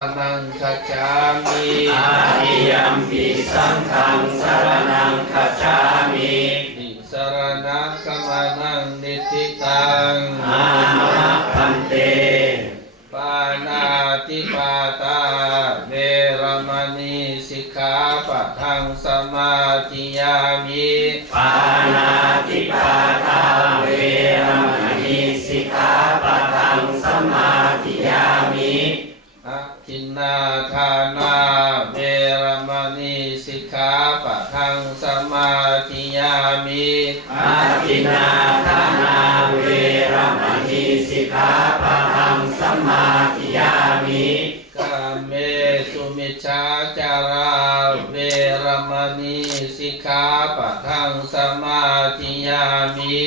นังคัจฉามิอาทิยัมปิสังฆังสรณังคัจฉามิติสรณะขมานังนิธิตังอามะพันเตปานาติปาตาเวรมณีสิกขาปะทังสมาธิยามิปานาติปาตาเวรมณีสิกขาปะทังสมาธิยามิอะทินนาทานาเวรมณีสิกขาปะทังสมาธิยามิอาทินนาทานาเวรมณีสิกขาปะทังสมาธิยามิกาเมสุมิจฉาจาราเวรมณีสิกขาปะทังสมาธิยามิ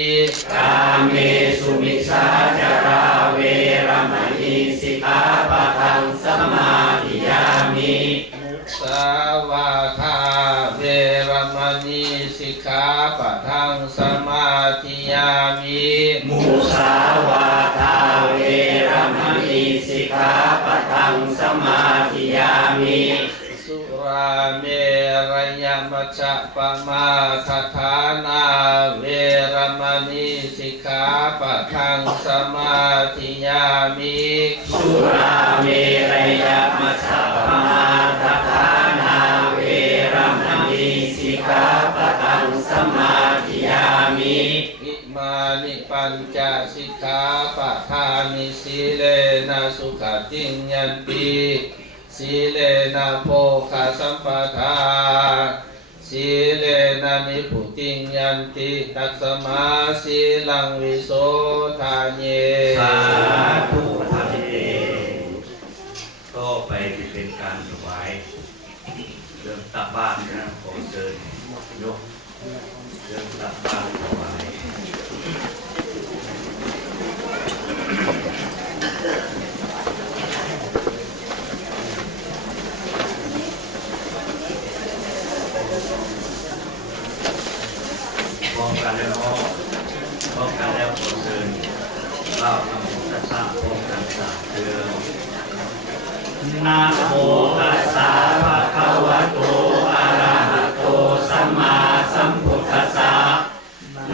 กาเมสุมิจฉาจาราเวรมณีสิกขาปะทังสมาธิยามิมุสาวาทาเวรมณีสิกขาปะทังสมาธิยามิมุสาวาทาเวรมณีสิกขาปะทังสมาธิยามิสุราเมรยมัชฌะปมาทฐานาเวรมณีสิกขาปะทังสมาธิยามิสุราเมรยมัชฌะปมาทฐานาเวรมณีสิกขาปะทังสมาธิยามิอิมานิปัญจสิกขาปะทานิสีเลนะสุขติงยันติสีเลนะโภคสัมปทาสีเลนะนิพุติงยันติตัสมาสีลังวิโสทานเยสาธุทานเยก็ไปเป็นการถวายเรื่องตักบาตรนะขอเชิญยกเรื่องตักบาตรถวายพร้อมกันแล้วขอเชิญเล่าธรรมทัศน์พร้อมกันสามเดือนนะโมตัสสะภะคะวะโตอะระหะโตสัมมาสัมพุทธัสสะ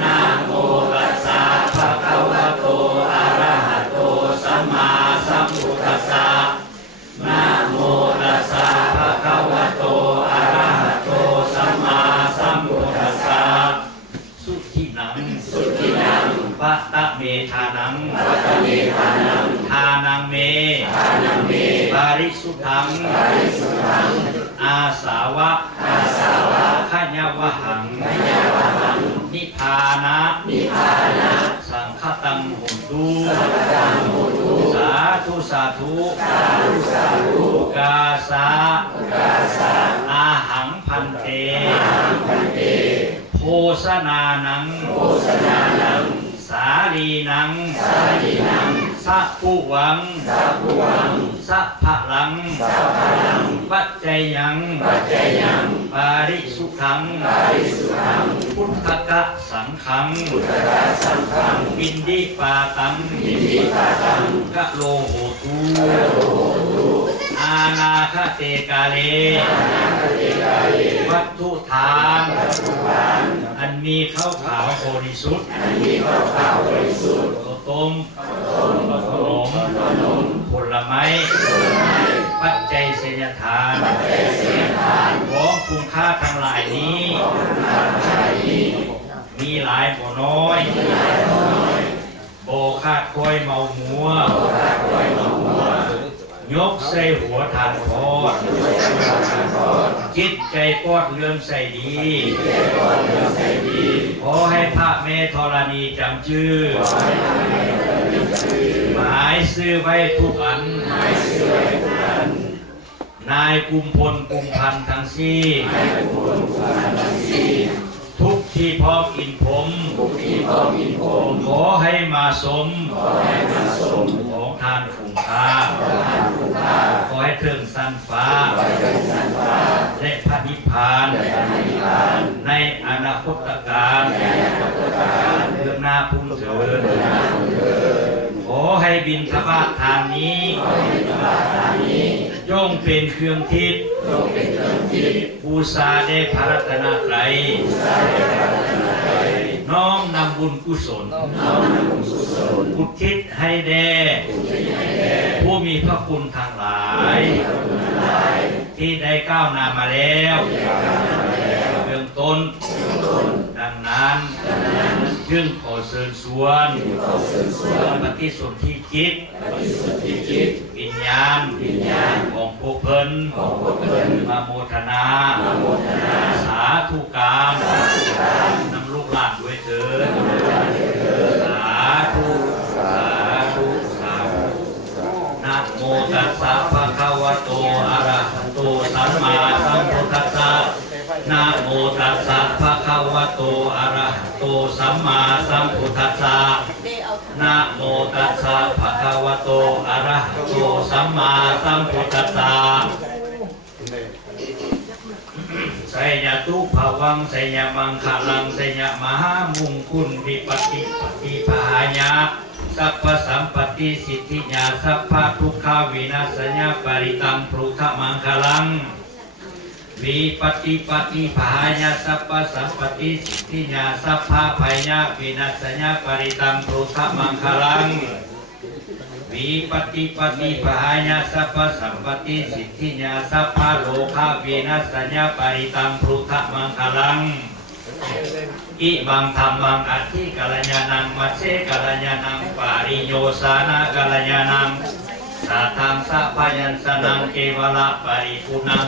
นะโมตัสสะภะคะวะโตอะระหะโตสัมมาสัมพุทธัสสะนะโมตัสสะภะคะวะโตอะระหะโตสัมมาสัมพุทธัสสะสุขินังปัตตะเมธานังทานังเมปาริสุทธังอาสาวะขญาวหังนิพพานะสังฆตังหุนตุสาธุกาสาอาหังพันเตโภชนานังสาลีนังสัพพุวังสัพพะลังปัจจยังปาริสุขังพุทธกะสังขังวินดิปาตังกะโลโหตุอานาคเตกาเลวัตถุทานอันมีข้าวขาวบริสุทธิ์ต้มขนมผลไม้ปัจจัยเสยทานของคุณค่าทั้งหลายนี้มีหลายบ่น้อยโบคาดคอยเมาหัวยกใส่หัวทานทอดจิตใจปอดเลื่อมใส่ดีขอให้พระแม่ธรณีจำชื่อหมายซื้อไว้ทุกอันนายกุมพลกุมพันธ์ทั้งสี่ทุกที่พร้อมอินผมขอให้มาสมของทานฝูงค้าขอให้ถึงสันฟ้าและพระนิพพานในอนาคตการเรื่องหน้าพุ่งเถิดขอ ให้บิณฑบาตทานนี้ย่อมเป็นเครื่องทิพย์บูชาได้พระรัตนตรัยน้อมนำบุญกุศลอุทิศให้แด่ผู้มีพระคุณทั้งหลายที่ได้ก้าวหน้ามาแล้วเบื้องต้นดังนั้นจึงขอเชิญชวนปฏิสนธิจิตวิญญาณของพวกเพิ่นมาโมทนาสาธุการนำลูกหลานด้วยเถิดสาธุสาธุสาธุนะโมตัสสะภะคะวะโตอะระหะโตสัมมาสัมพุทธัสสะนะโมตัสสะภะคะวะโตอะระหะโตสัมมาสัมพุทธัสสะนะโมตัสสะภะคะวะโตอะระหะโตสัมมาสัมพุทธัสสะไสยตุภวังไสยมังคลังไสยมหามุงคุณวิปติปฏิภาญะสัพพสัมปติสิทธิญาสัพพทุกขาวินาศญาปริตังปรุขมังคลังวิปติปฏิภาญะสัพพสัมปติสิทธิญาสัพพภัยญาวินาศญาปริตังปรุขมังคลังวิปติปฏิภาญะสัพพสัมปติสิทธิญาสัพพโลกาวินาศญาปริตังปรุขมังคลังอิมังธรรมังอธิกัลยาณังมัชเชกัลยาณังปาริโยสานะกัลยาณังสัทธังสัพพยัญชนะเกวละปริปุณัง